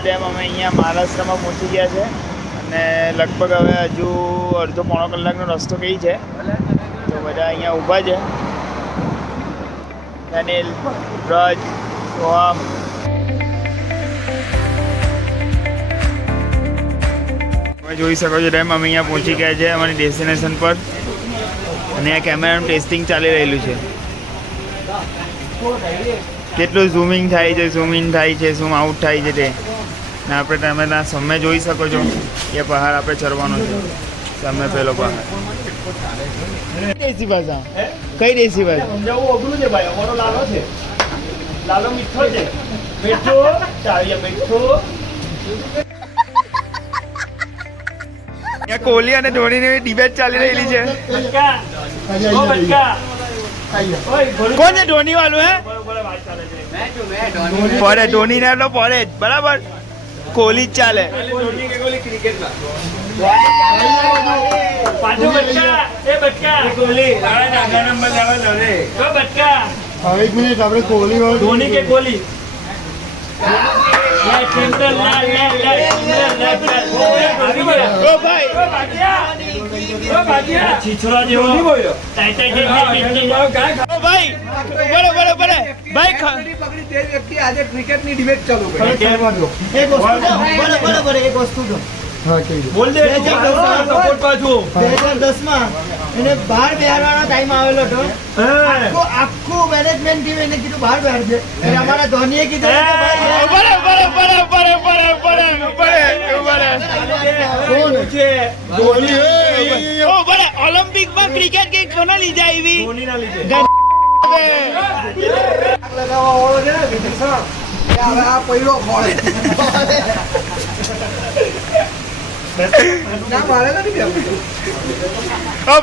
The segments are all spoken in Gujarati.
ડેમ અમે અહીંયા મહારાષ્ટ્રમાં પહોંચી ગયા છે અને લગભગ હવે હજુ અડધો પોણો કલાકનો રસ્તો કઈ છે તો બધા અહીંયા ઊભા છે. અનિલ, બ્રજ, સોહમ. તમે જોઈ શકો છો ડેમ અમે અહીંયા પહોંચી ગયા છે અમારી ડેસ્ટિનેશન પર અને આ કેમેરાનું ટેસ્ટિંગ ચાલી રહેલું છે. કેટલું ઝૂમિંગ થાય છે, ઝૂમ ઇન થાય છે, ઝૂમ આઉટ થાય છે તે ને આપણે તમે ત્યાં સામે જોઈ શકો છો એ પહાડ આપણે ચડવાનો છે. સામે પેલો પહાડ. દેશી ભાષા કઈ દેશી ભાષા સમજાવવું અઘરું છે ભાઈ. અમારો લાલો છે, લાલો મીઠો છે, મીઠો ચાવીએ મીઠો. કોહલી અને ધોનીની ડિબેટ ચાલી રહેલી છે. કોણ છે ધોની વાળું? હે પડે ધોની ને એટલો પડે જ બરાબર. કોહલી જ ચાલે. ધોની કે કોહલી છીછરા જેવો ભાઈ આજે ક્રિકેટની ડિબેટ ચાલુ એક વસ્તુ બોલ દે સપોર્ટ પાછો 2010 એને બહાર બેહારવાનો ટાઈમ આવેલો હતો. આખું મેનેજમેન્ટ ટીમ એને કીધું બહાર બેહારજે. અમારા ધોનીએ કીધું ઓલિમ્પિકમાં ક્રિકેટ કે કોને લીધા આવી આ પૈડો ફોડે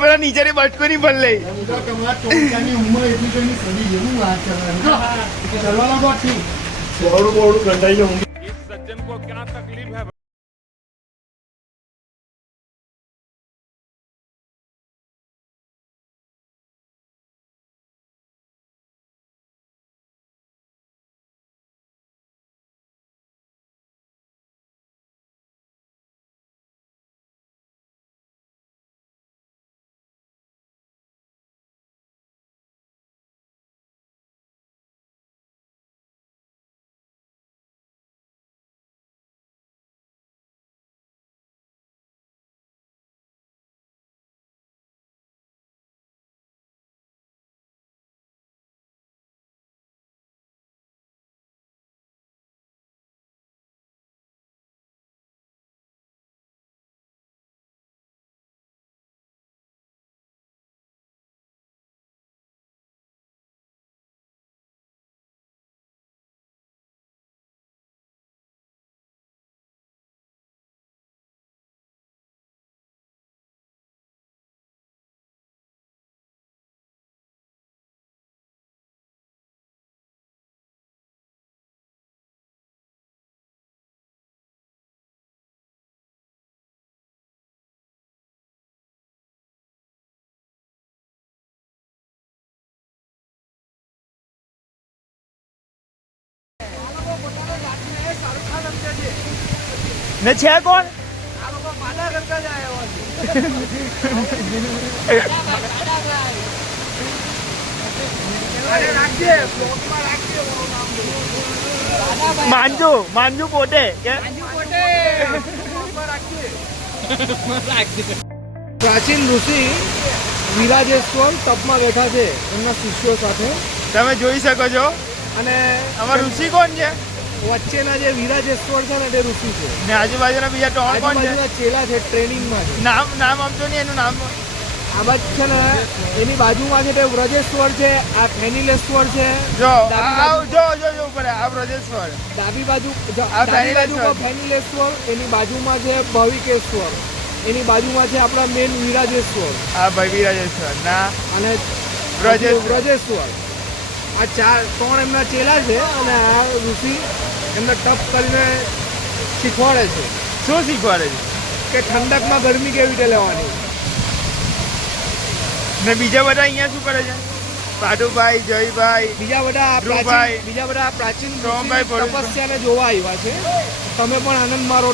પેલા નીચેની બટકો ની ભર લઈ સજ્જન કો ક્યાં તકલીફ હૈ. ને છે કોણ? માંજુ પોતે પ્રાચીન ઋષિ વિરાજેશ્વર તપમાં બેઠા છે એમના શિષ્યો સાથે. તમે જોઈ શકો છો. અને અમારા ઋષિ કોણ છે? વચ્ચેના જે વિરાજેશ્વર છે ને તે ઋષિ છે ને આજુબાજુના બીજા ત્રણ કોણ છે? ચેલા છે ટ્રેનિંગમાં છે. નામ આપજો ને એનું નામ. આ બાજુ છે ને એની બાજુમાં છે તે વ્રજેશ્વર છે, આ ફેનિલેશ્વર છે. જો ઉપર આ વ્રજેશ્વર. ડાબી બાજુ ફેનિલેશ્વર, એની બાજુમાં છે ભવિકેશ્વર, એની બાજુમાં છે આપણા મેન વિરાજેશ્વર. હા ભાઈ વિરાજેશ્વર ના અને વ્રજેશ્વર. આ ત્રણ એમના ચેલા છે અને આ ઋષિ એમને તપ કરીને શીખવાડે છે. શું શીખવાડે છે? કે ઠંડકમાં ગરમી કેવી રીતે લેવાની. ને બીજા બધા અહીંયા શું કરે છે? પાડુભાઈ, જયભાઈ, બીજા બધા ધ્રુવભાઈ, પ્રાચીન સોમભાઈ, તપસ્યાને જોવા આવ્યા છે. તમે પણ આનંદ મારો.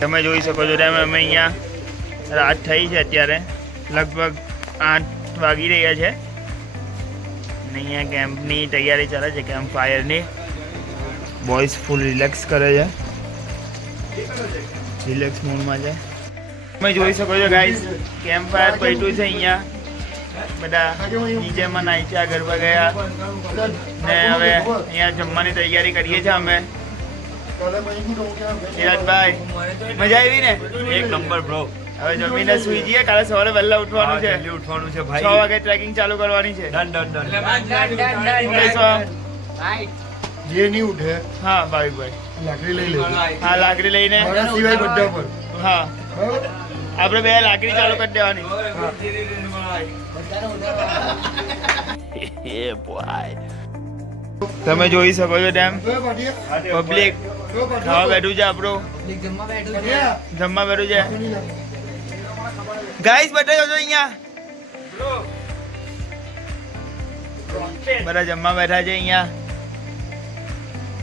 તમે જોઈ શકો છો તમે અમે અહીંયા રાત થઈ છે અત્યારે લગભગ 8 વાગી રહ્યા છે અને અહીંયા કેમ્પની તૈયારી ચાલે છે, કેમ્પ ફાયરની. બોયઝ ફૂલ રિલેક્સ કરે છે, રિલેક્સ મૂડમાં છે. તમે જોઈ શકો છો ગાઈસ કેમ્પ ફાયર પૈટું છે અહીંયા. બધા ડીજેમાં નાચ્યા, ગરબા ગયા ને હવે અહીંયા જમવાની તૈયારી કરીએ છીએ અમે. નિરાજભાઈ મજા આવી ને? એક નંબર બ્રો. હવે જમીને સુઈ જઈએ, કાલે સવારે વહેલા ઉઠવાનું છે. ઉઠવાનું છે ભાઈ. 6 વાગે ટ્રેકિંગ ચાલુ કરવાની છે. જે નહીં ઉઠે હા ભાવિકભાઈ, લાકડી લઈ લે. હા લાકડી લઈને સિવાય બધા પર. હા આપણે બે લાકડી ચાલુ કરી દેવાની. તમે જોઈ શકો છો તેમ પબ્લિક ખાવા બેઠું છે, આપણું જમવા બેઠું છે. ગાઈસ બધા જોજો અહીંયા બધા જમવા બેઠા છે અહીંયા.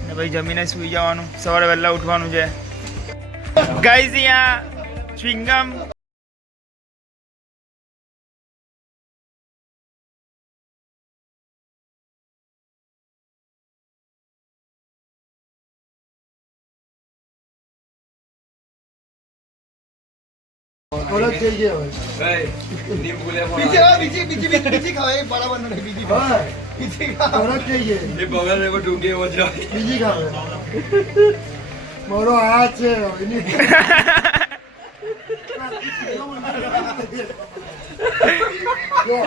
ને ભાઈ જમીને સુઈ જવાનું, સવારે વહેલા ઉઠવાનું છે. ગાઈસ અહીંયા સ્વિંગમ અલગ થઈ ગયા હવે. બીજી ખાવે બરાબર નથી. બીજી અલગ થઈ ગઈ. બીજી ખાવે મારો આ છે એની. જો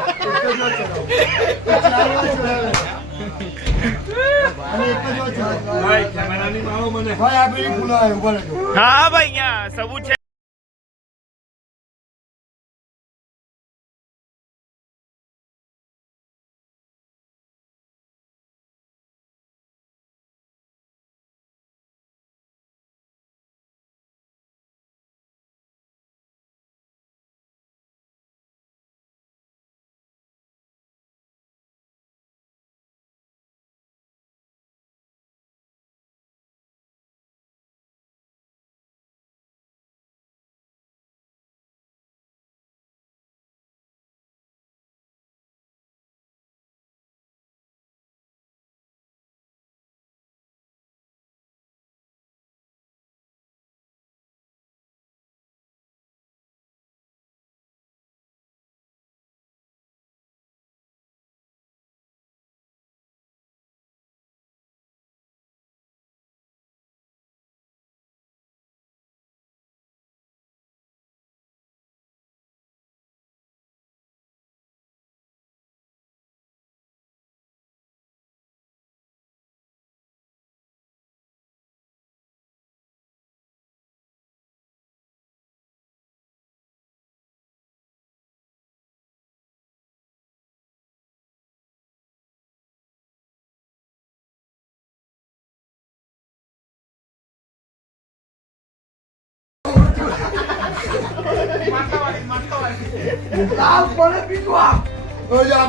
હા ભાઈ અહીંયા સબૂત છે.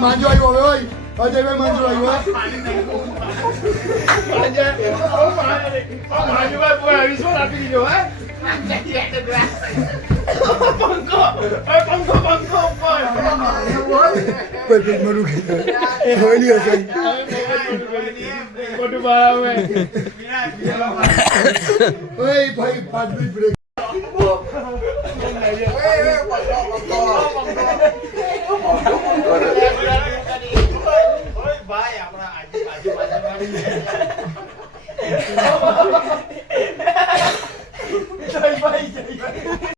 માંજો આવ્યો હવે ઓય અજયભાઈ માંજો આવ્યો. ભાઈ ભાઈ